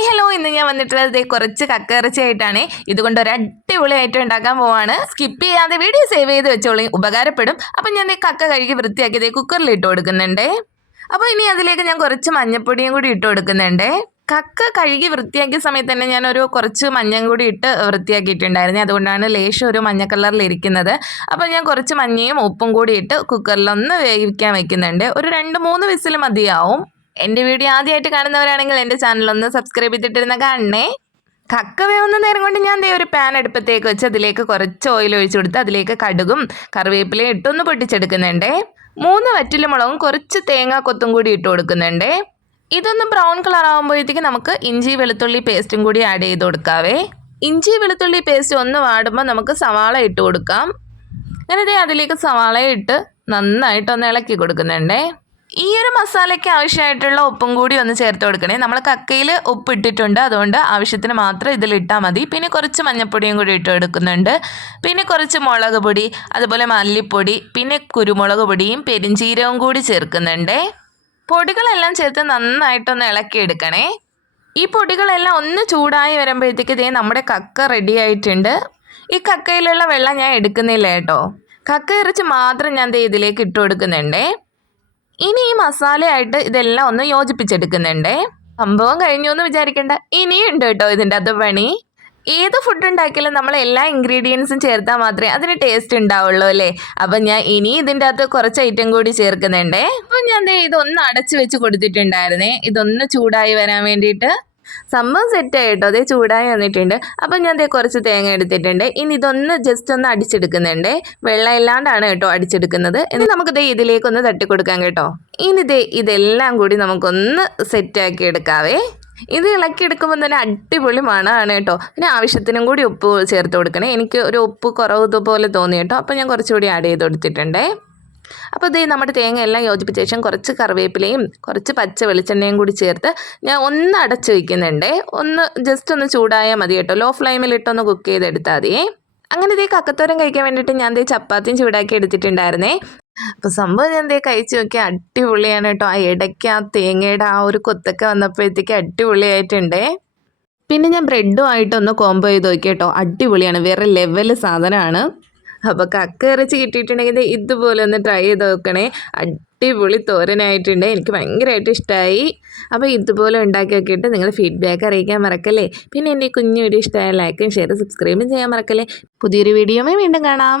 Hi hello, ഇന്ന് ഞാൻ വന്നിട്ടുള്ളത് കുറച്ച് കക്കയിറച്ചിയായിട്ടാണ്. ഇതുകൊണ്ട് ഒരു അടിപൊളിയായിട്ട് ഉണ്ടാക്കാൻ പോവാണ്. സ്കിപ്പ് ചെയ്യാതെ വീഡിയോ സേവ് ചെയ്ത് വെച്ചോളി, ഉപകാരപ്പെടും. അപ്പം ഞാൻ കക്ക കഴുകി വൃത്തിയാക്കിയത് കുക്കറിൽ ഇട്ട് കൊടുക്കുന്നുണ്ട്. അപ്പോൾ ഇനി അതിലേക്ക് ഞാൻ കുറച്ച് മഞ്ഞൾപ്പൊടിയും കൂടി ഇട്ട് കൊടുക്കുന്നുണ്ട്. കക്ക കഴുകി വൃത്തിയാക്കിയ സമയത്ത് തന്നെ ഞാൻ കുറച്ച് മഞ്ഞൾ കൂടി ഇട്ട് വൃത്തിയാക്കിയിട്ടുണ്ടായിരുന്നു. അതുകൊണ്ടാണ് ലേശം ഒരു മഞ്ഞ കളറിൽ ഇരിക്കുന്നത്. അപ്പോൾ ഞാൻ കുറച്ച് മഞ്ഞയും ഉപ്പും കൂടി ഇട്ട് കുക്കറിലൊന്ന് വേവിക്കാൻ വെക്കുന്നുണ്ട്. ഒരു 2-3 വിസിൽ മതിയാവും. എൻ്റെ വീഡിയോ ആദ്യമായിട്ട് കാണുന്നവരാണെങ്കിൽ എൻ്റെ ചാനലൊന്ന് സബ്സ്ക്രൈബ് ചെയ്തിട്ടിരുന്ന കാണണേ. കക്ക വേവുന്ന നേരം കൊണ്ട് ഞാൻ ഒരു പാൻ അടുപ്പത്തേക്ക് വെച്ച് അതിലേക്ക് കുറച്ച് ഓയിൽ ഒഴിച്ചു കൊടുത്ത് അതിലേക്ക് കടുകും കറിവേപ്പിലയും ഇട്ടൊന്ന് പൊട്ടിച്ചെടുക്കുന്നുണ്ട്. 3 വറ്റൽമുളകും കുറച്ച് തേങ്ങാക്കൊത്തും കൂടി ഇട്ട് കൊടുക്കുന്നുണ്ട്. ഇതൊന്ന് ബ്രൗൺ കളർ ആകുമ്പോഴത്തേക്ക് നമുക്ക് ഇഞ്ചി വെളുത്തുള്ളി പേസ്റ്റും കൂടി ആഡ് ചെയ്ത് കൊടുക്കാവേ. ഇഞ്ചി വെളുത്തുള്ളി പേസ്റ്റ് ഒന്ന് വാടുമ്പോൾ നമുക്ക് സവാള ഇട്ട് കൊടുക്കാം. അങ്ങനെ അതിലേക്ക് സവാള ഇട്ട് നന്നായിട്ടൊന്ന് ഇളക്കി കൊടുക്കുന്നുണ്ടേ. ഈ ഒരു മസാലയ്ക്ക് ആവശ്യമായിട്ടുള്ള ഉപ്പും കൂടി ഒന്ന് ചേർത്ത് കൊടുക്കണേ. നമ്മൾ കക്കയിൽ ഉപ്പ് ഇട്ടിട്ടുണ്ട്, അതുകൊണ്ട് ആവശ്യത്തിന് മാത്രം ഇതിലിട്ടാൽ മതി. പിന്നെ കുറച്ച് മഞ്ഞൾപ്പൊടിയും കൂടി ഇട്ട് കൊടുക്കുന്നുണ്ട്. പിന്നെ കുറച്ച് മുളക് പൊടി, അതുപോലെ മല്ലിപ്പൊടി, പിന്നെ കുരുമുളക് പൊടിയും പെരിഞ്ചീരകവും കൂടി ചേർക്കുന്നുണ്ട്. പൊടികളെല്ലാം ചേർത്ത് നന്നായിട്ടൊന്ന് ഇളക്കിയെടുക്കണേ. ഈ പൊടികളെല്ലാം ഒന്ന് ചൂടായി വരുമ്പോഴത്തേക്ക് നമ്മുടെ കക്ക റെഡി ആയിട്ടുണ്ട്. ഈ കക്കയിലുള്ള വെള്ളം ഞാൻ എടുക്കുന്നില്ല കേട്ടോ. കക്ക ഇറച്ചി മാത്രം ഞാൻ ഇതിലേക്ക് ഇട്ട് കൊടുക്കുന്നുണ്ട്. ഇനി ഈ മസാലയായിട്ട് ഇതെല്ലാം ഒന്ന് യോജിപ്പിച്ചെടുക്കുന്നുണ്ട്. സംഭവം കഴിഞ്ഞു എന്ന് വിചാരിക്കേണ്ട, ഇനിയുണ്ട് കേട്ടോ ഇതിൻ്റെ അത് പണി. ഏത് ഫുഡ് ഉണ്ടാക്കിയാലും നമ്മൾ എല്ലാ ഇൻഗ്രീഡിയൻസും ചേർത്താൽ മാത്രമേ അതിന് ടേസ്റ്റ് ഉണ്ടാവുള്ളൂ അല്ലേ. അപ്പം ഞാൻ ഇനി ഇതിൻ്റെ അകത്ത് കുറച്ച് ഐറ്റം കൂടി ചേർക്കുന്നുണ്ട്. അപ്പം ഞാൻ ഇതൊന്ന് അടച്ചു വെച്ച് കൊടുത്തിട്ടുണ്ടായിരുന്നേ, ഇതൊന്ന് ചൂടായി വരാൻ വേണ്ടിയിട്ട്. സംഭവം സെറ്റായിട്ടോ, ചൂടായി വന്നിട്ടുണ്ട്. അപ്പം ഞാൻ കുറച്ച് തേങ്ങ എടുത്തിട്ടുണ്ട്. ഇനി ഇതൊന്ന് ജസ്റ്റ് ഒന്ന് അടിച്ചെടുക്കുന്നുണ്ട്. വെള്ളം ഇല്ലാണ്ടാണ് കേട്ടോ അടിച്ചെടുക്കുന്നത്. എന്നിട്ട് നമുക്ക് ഇതിലേക്കൊന്ന് തട്ടിക്കൊടുക്കാം കേട്ടോ. ഇനി ഇതെല്ലാം കൂടി നമുക്കൊന്ന് സെറ്റാക്കി എടുക്കാവേ. ഇത് ഇളക്കിയെടുക്കുമ്പോൾ തന്നെ അടിപൊളി മണമാണ് കേട്ടോ. പിന്നെ ആവശ്യത്തിനും കൂടി ഉപ്പ് ചേർത്ത് കൊടുക്കണേ. എനിക്ക് ഒരു ഉപ്പ് കുറവ് പോലെ തോന്നി കേട്ടോ. അപ്പം ഞാൻ കുറച്ചുകൂടി ആഡ് ചെയ്ത് കൊടുത്തിട്ടുണ്ടേ. അപ്പോൾ നമ്മുടെ തേങ്ങ എല്ലാം യോജിപ്പിച്ച ശേഷം കുറച്ച് കറിവേപ്പിലയും കുറച്ച് പച്ച വെളിച്ചെണ്ണയും കൂടി ചേർത്ത് ഞാൻ ഒന്ന് അടച്ച് വയ്ക്കുന്നുണ്ട്. ഒന്ന് ജസ്റ്റ് ഒന്ന് ചൂടായാൽ മതി കേട്ടോ. ലോ ഫ്ലെയിമിലിട്ടൊന്ന് കുക്ക് ചെയ്തെടുത്താൽ മതിയേ. അങ്ങനെ കക്കത്തോരൻ കഴിക്കാൻ വേണ്ടിയിട്ട് ഞാൻ ചപ്പാത്തിയും ചൂടാക്കി എടുത്തിട്ടുണ്ടായിരുന്നേ. അപ്പോൾ സംഭവം ഞാൻ കഴിച്ച് നോക്കിയാൽ അടിപൊളിയാണ് കേട്ടോ. ആ ഇടയ്ക്ക് ആ തേങ്ങയുടെ ആ ഒരു കൊത്തൊക്കെ വന്നപ്പോഴത്തേക്ക് അടിപൊളിയായിട്ടുണ്ടേ. പിന്നെ ഞാൻ ബ്രെഡുമായിട്ടൊന്ന് കോംബോ ചെയ്ത് നോക്കി കേട്ടോ. അടിപൊളിയാണ്, വേറെ ലെവൽ സാധനമാണ്. അപ്പോൾ കക്ക ഇറച്ചി കിട്ടിയിട്ടുണ്ടെങ്കിൽ ഇതുപോലെ ഒന്ന് ട്രൈ ചെയ്ത് നോക്കണേ. അടിപൊളി തോരനായിട്ടുണ്ട്, എനിക്ക് ഭയങ്കരമായിട്ട് ഇഷ്ടമായി. അപ്പോൾ ഇതുപോലെ ഉണ്ടാക്കി നോക്കിയിട്ട് നിങ്ങൾ ഫീഡ്ബാക്ക് അറിയിക്കാൻ മറക്കല്ലേ. പിന്നെ എൻ്റെ ഈ കുഞ്ഞു വീഡിയോ ഇഷ്ടമായ ലൈക്കും ഷെയർ സബ്സ്ക്രൈബും ചെയ്യാൻ മറക്കല്ലേ. പുതിയൊരു വീഡിയോയുമായി വീണ്ടും കാണാം.